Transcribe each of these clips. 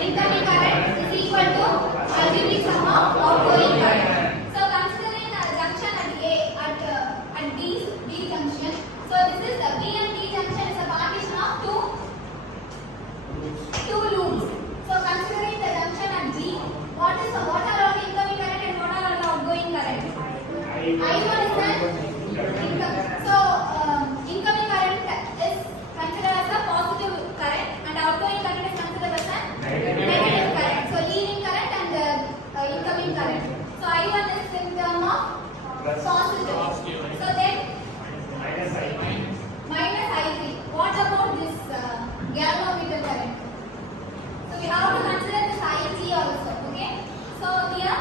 incoming current is equal to algebraic sum of outgoing current. So considering a junction at A at B junction. So this is the B and D junction is a partition of two loops. So considering the junction at B, what are all the incoming current and what are all the outgoing current? I1 is incoming current is considered as a positive current and outgoing current is considered as a negative current. So leading current and incoming current. So I1 is in term of positive. So then minus I3. What about this galvanometer current? So we have to consider this IG also. Okay. So here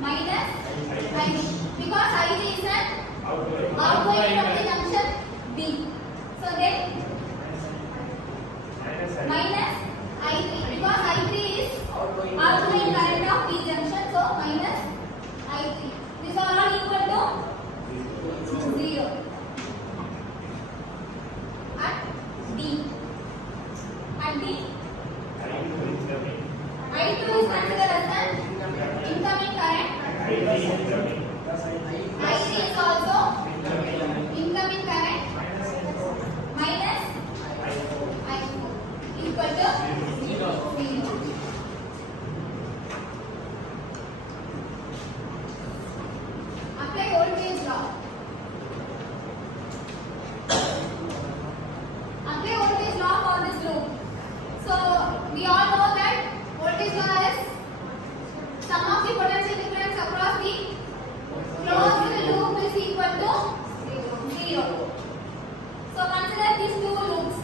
minus IG because IG is an outgoing from the junction B. So then minus I3 because I3 is outgoing current of B junction. So minus I3. These are all equal to 0 at D. At D, I2 is considered as an incoming current. I3 is also incoming current minus I4 equal to 0. Apply voltage law. Apply voltage law for this loop. So we all know that voltage law is sum of the potential difference across the closed loop is equal to 0. So consider these two loops.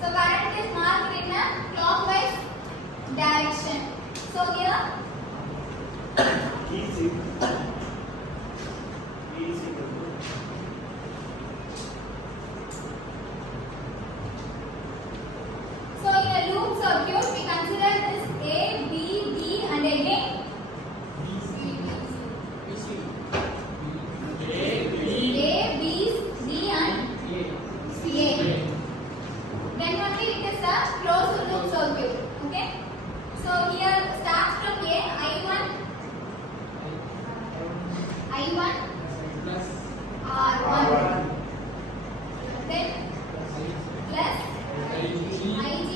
So current is marked in a clockwise direction. So here circuit, we consider this A, B, D and again A, B, D and A. Then only it is a closed loop circuit. Okay. So here starts from A, I1 plus R1. Then plus IG.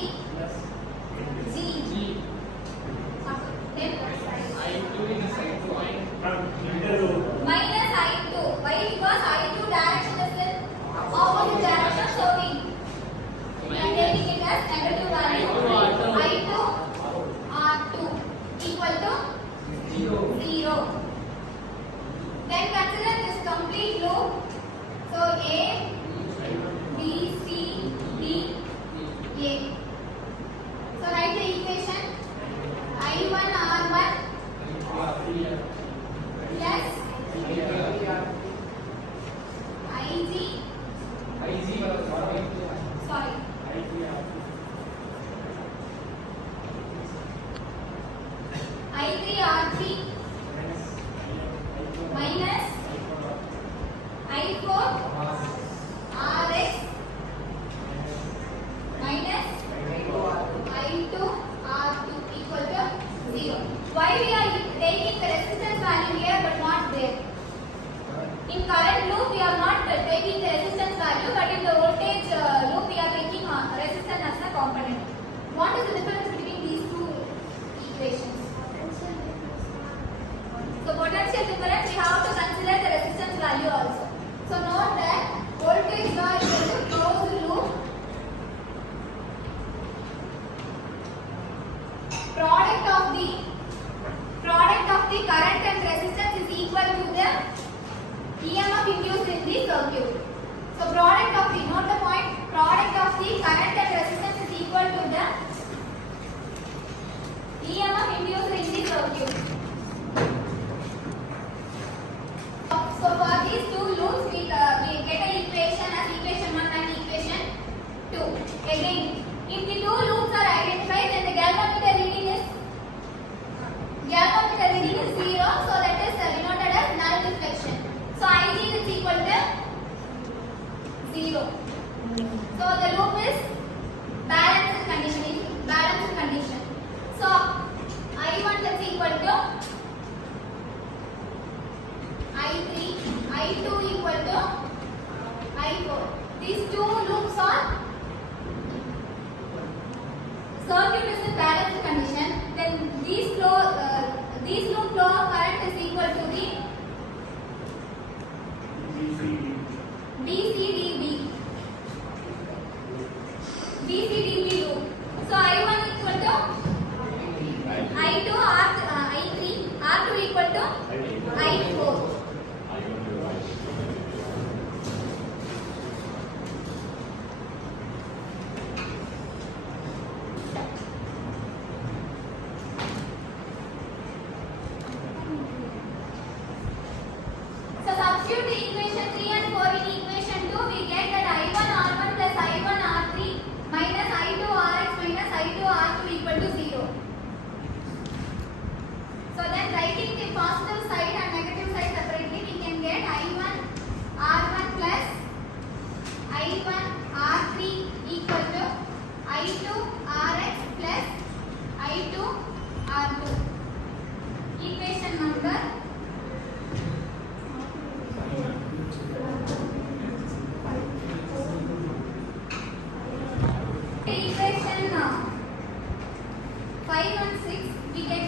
Minus I2. Why? Because I2 direction is in opposite direction, so we are taking it as negative value. I2 R2 equal to 0. Then consider this complete loop. So A, B, C, D, A. So write the equation. I1 R1 plus I3 R3 minus I4 RX minus I2 R2 equal to 0. Why we are taking the resistance value here but not there? In current loop we are not taking the resistance value, but in the voltage loop we are taking resistance as a component. What is the difference between these two equations? So potential difference we have to consider the resistance value also. So note that voltage law is a closed loop. Product of the current and resistance is equal to the EMF induced in the circuit. So product of the, note the point, product of the current and resistance is equal to the EMF induced in the circuit. So for these two loops we get an equation as equation 1 and equation 2. Again, if the two loops are identified, then the galvanometer reading is 0, so that is denoted as null deflection. So Ig is equal to 0. So the loop is balanced condition. circuit is in balanced condition, then these loop flow of current is equal to the DCDB loop. So I1 equal to I2 I3, R2 equal to I4. So substitute the equation 3 and 4 in equation 2, we get that I1 R1 plus I1 R3 minus I2 Rx minus I2 R2 equal to 0. So then writing the positive side and negative side separately, we can get I1 R1 plus I1 R3 equal to I2 Rx plus I2 R2. Equation number 5 and 6, we get